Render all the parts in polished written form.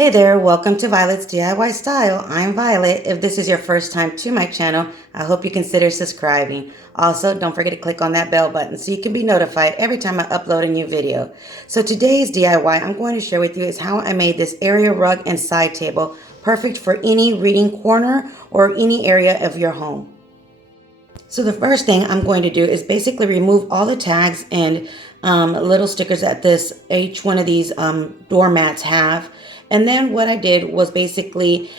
Hey there, welcome to Violet's DIY Style. I'm Violet. If this is your first time to my channel, I hope you consider subscribing. Also, don't forget to click on that bell button so you can be notified every time I upload a new video. So today's DIY I'm going to share with you is how I made this area rug and side table, perfect for any reading corner or any area of your home. So the first thing I'm going to do is basically remove all the tags and little stickers that each one of these doormats have. And then what I did was basically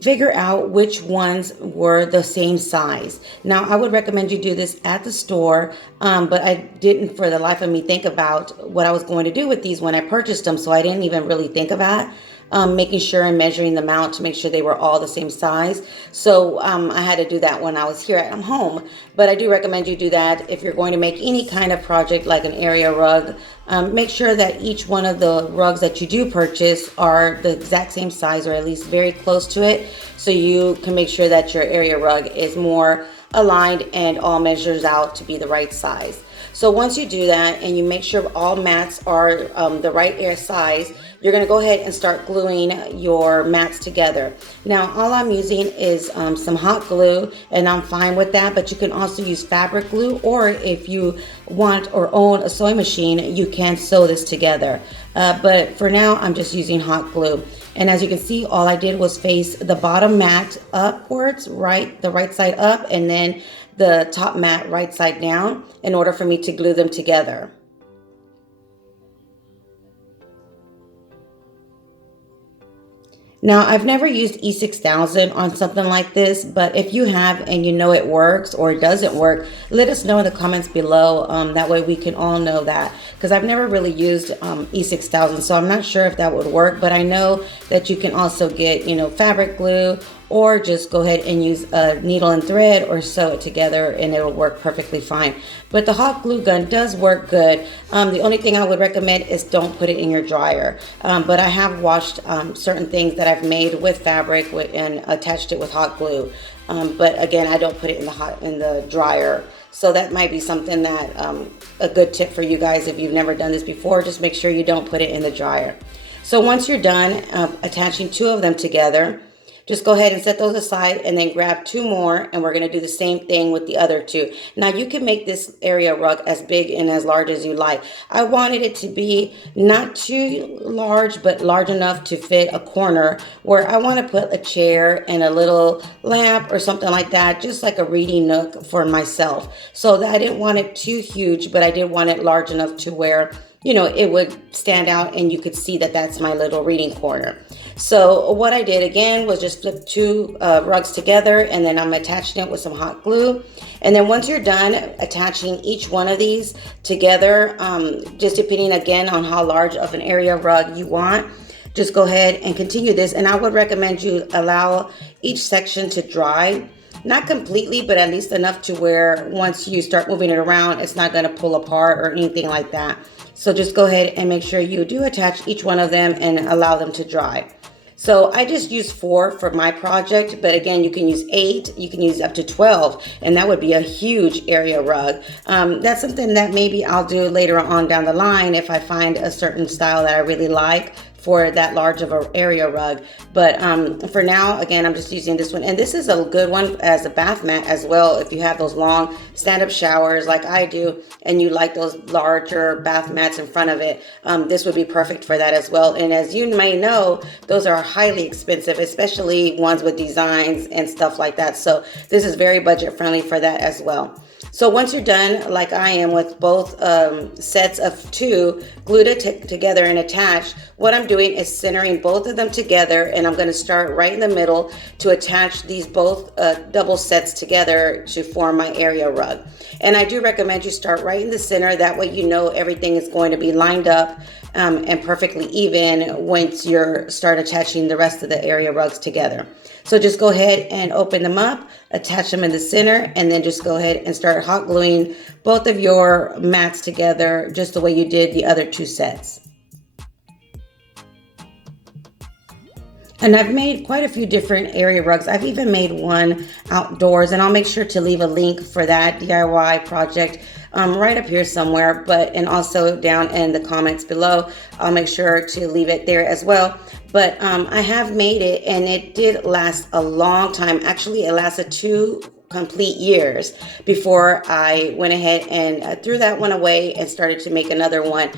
figure out which ones were the same size. Now, I would recommend you do this at the store, but I didn't for the life of me think about what I was going to do with these when I purchased them, so I didn't even really think of that. Making sure and measuring them out to make sure they were all the same size. So I had to do that when I was here at home. But I do recommend you do that if you're going to make any kind of project like an area rug. Make sure that each one of the rugs that you do purchase are the exact same size or at least very close to it, so you can make sure that your area rug is more aligned and all measures out to be the right size. So once you do that and you make sure all mats are the right size, you're going to go ahead and start gluing your mats together. Now, all I'm using is some hot glue, and I'm fine with that, but you can also use fabric glue, or if you want or own a sewing machine, you can sew this together. But for now, I'm just using hot glue. And as you can see, all I did was face the bottom mat upwards, the right side up, and then the top mat right side down in order for me to glue them together. Now, I've never used E6000 on something like this, but if you have and you know it works or it doesn't work, let us know in the comments below. That way we can all know that, because I've never really used E6000, so I'm not sure if that would work, but I know that you can also get, fabric glue, or just go ahead and use a needle and thread or sew it together and it'll work perfectly fine. But the hot glue gun does work good. The only thing I would recommend is don't put it in your dryer. But I have washed certain things that I've made with fabric and attached it with hot glue. But again, I don't put it in the dryer. So that might be something that a good tip for you guys if you've never done this before. Just make sure you don't put it in the dryer. So once you're done attaching two of them together, just go ahead and set those aside and then grab two more, and we're going to do the same thing with the other two. Now, you can make this area rug as big and as large as you like. I wanted it to be not too large, but large enough to fit a corner where I want to put a chair and a little lamp or something like that, just like a reading nook for myself. So I didn't want it too huge, but I did want it large enough to where it would stand out and you could see that that's my little reading corner. So what I did again was just flip two rugs together, and then I'm attaching it with some hot glue. And then once you're done attaching each one of these together, just depending again on how large of an area rug you want, just go ahead and continue this. And I would recommend you allow each section to dry. Not completely, but at least enough to where once you start moving it around, it's not going to pull apart or anything like that. So just go ahead and make sure you do attach each one of them and allow them to dry. So I just used 4 for my project, but again, you can use 8, you can use up to 12, and that would be a huge area rug. That's something that maybe I'll do later on down the line if I find a certain style that I really like for that large of an area rug. But for now, again, I'm just using this one. And this is a good one as a bath mat as well. If you have those long stand-up showers like I do, and you like those larger bath mats in front of it, this would be perfect for that as well. And as you may know, those are highly expensive, especially ones with designs and stuff like that. So this is very budget friendly for that as well. So once you're done, like I am with both sets of 2 glued together and attached, what I'm doing is centering both of them together, and I'm going to start right in the middle to attach these both double sets together to form my area rug. And I do recommend you start right in the center. That way you know everything is going to be lined up and perfectly even once you start attaching the rest of the area rugs together. So just go ahead and open them up, attach them in the center, and then just go ahead and start hot gluing both of your mats together just the way you did the other 2 sets. And I've made quite a few different area rugs. I've even made one outdoors, and I'll make sure to leave a link for that DIY project right up here somewhere, and also down in the comments below. I'll make sure to leave it there as well. But I have made it, and it did last a long time. Actually, it lasted 2 complete years before I went ahead and threw that one away and started to make another one,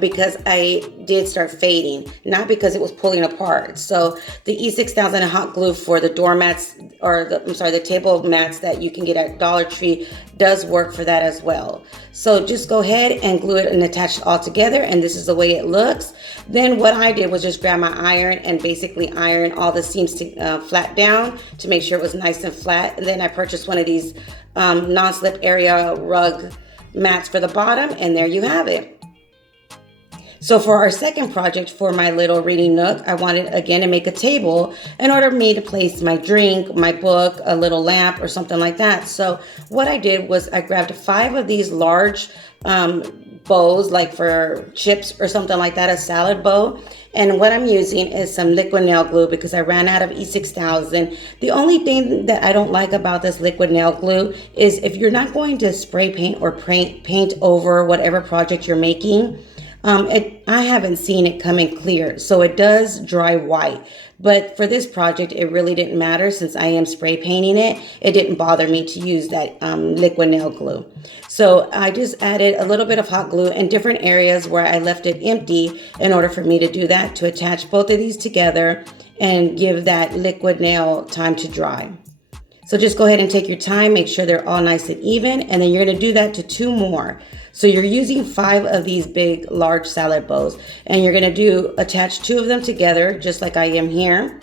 because I did start fading, not because it was pulling apart. So the E6000 hot glue for the doormats, or the table mats that you can get at Dollar Tree, does work for that as well. So just go ahead and glue it and attach it all together, and this is the way it looks. Then what I did was just grab my iron and basically iron all the seams to flat down to make sure it was nice and flat. And then I purchased one of these non-slip area rug mats for the bottom, and there you have it. So for our second project for my little reading nook, I wanted again to make a table in order for me to place my drink, my book, a little lamp, or something like that. So what I did was I grabbed 5 of these large bows, like for chips or something like that, a salad bowl. And what I'm using is some liquid nail glue because I ran out of E6000. The only thing that I don't like about this liquid nail glue is if you're not going to spray paint or paint over whatever project you're making, I haven't seen it coming clear, so it does dry white. But for this project, it really didn't matter since I am spray painting it. It didn't bother me to use that liquid nail glue. So I just added a little bit of hot glue in different areas where I left it empty in order for me to do that, to attach both of these together and give that liquid nail time to dry. So just go ahead and take your time, make sure they're all nice and even, and then you're going to do that to 2 more. So you're using 5 of these big, large salad bows, and you're going to attach 2 of them together, just like I am here.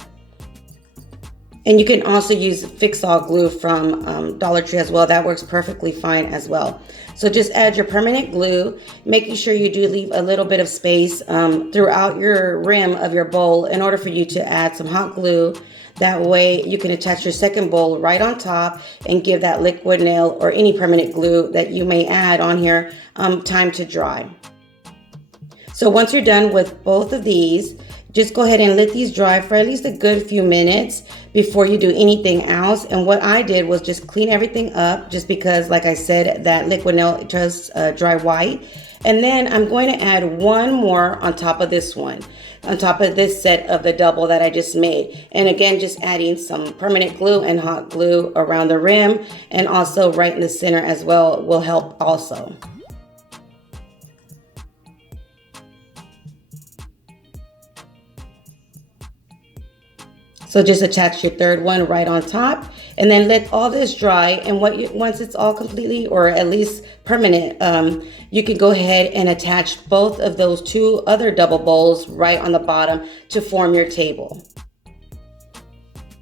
And you can also use Fix-All glue from Dollar Tree as well. That works perfectly fine as well. So just add your permanent glue, making sure you do leave a little bit of space throughout your rim of your bowl in order for you to add some hot glue. That way you can attach your second bowl right on top and give that liquid nail or any permanent glue that you may add on here time to dry. So once you're done with both of these, just go ahead and let these dry for at least a good few minutes before you do anything else. And what I did was just clean everything up, just because, like I said, that liquid nail does dry white. And then I'm going to add 1 more on top of this one, on top of this set of the double that I just made. And again, just adding some permanent glue and hot glue around the rim, and also right in the center as well will help also. So just attach your third one right on top, and then let all this dry. And once it's all completely, or at least permanent, you can go ahead and attach both of those 2 other double bowls right on the bottom to form your table.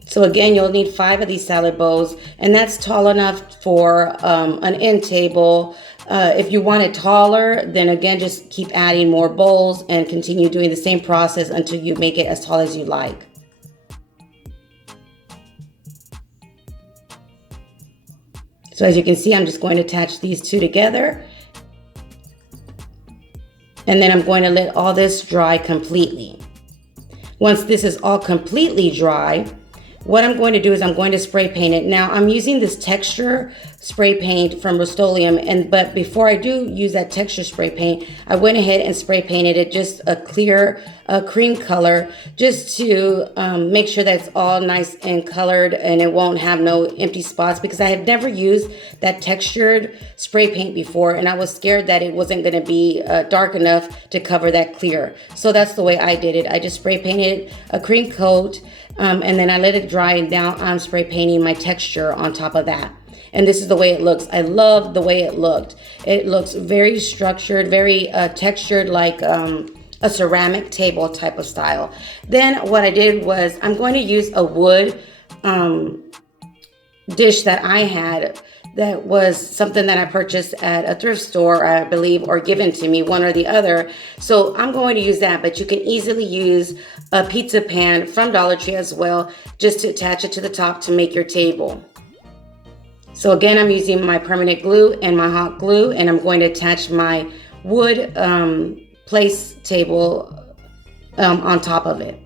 So again, you'll need 5 of these salad bowls, and that's tall enough for an end table. If you want it taller, then again, just keep adding more bowls and continue doing the same process until you make it as tall as you like. So as you can see, I'm just going to attach these 2 together. And then I'm going to let all this dry completely. Once this is all completely dry, what I'm going to do is I'm going to spray paint it. Now I'm using this texture spray paint from Rust-Oleum, but before I do use that texture spray paint, I went ahead and spray painted it just a clear cream color, just to make sure that it's all nice and colored and it won't have no empty spots, because I have never used that textured spray paint before, and I was scared that it wasn't going to be dark enough to cover that clear. So that's the way I did it. I just spray painted a cream coat, and then I let it dry, and now I'm spray painting my texture on top of that. And this is the way it looks. I love the way it looked. It looks very structured, very textured, like a ceramic table type of style. Then what I did was I'm going to use a wood dish that I had, that was something that I purchased at a thrift store, I believe, or given to me, one or the other. So I'm going to use that, but you can easily use a pizza pan from Dollar Tree as well, just to attach it to the top to make your table. So again, I'm using my permanent glue and my hot glue, and I'm going to attach my wood place table on top of it.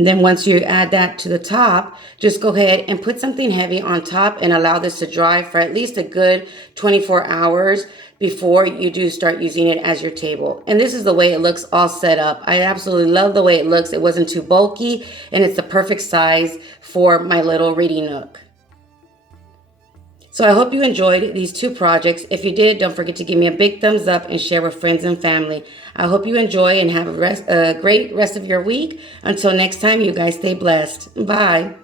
And then once you add that to the top, just go ahead and put something heavy on top and allow this to dry for at least a good 24 hours before you do start using it as your table. And this is the way it looks all set up. I absolutely love the way it looks. It wasn't too bulky, and it's the perfect size for my little reading nook. So I hope you enjoyed these two projects. If you did, don't forget to give me a big thumbs up and share with friends and family. I hope you enjoy and have a great rest of your week. Until next time, you guys stay blessed. Bye.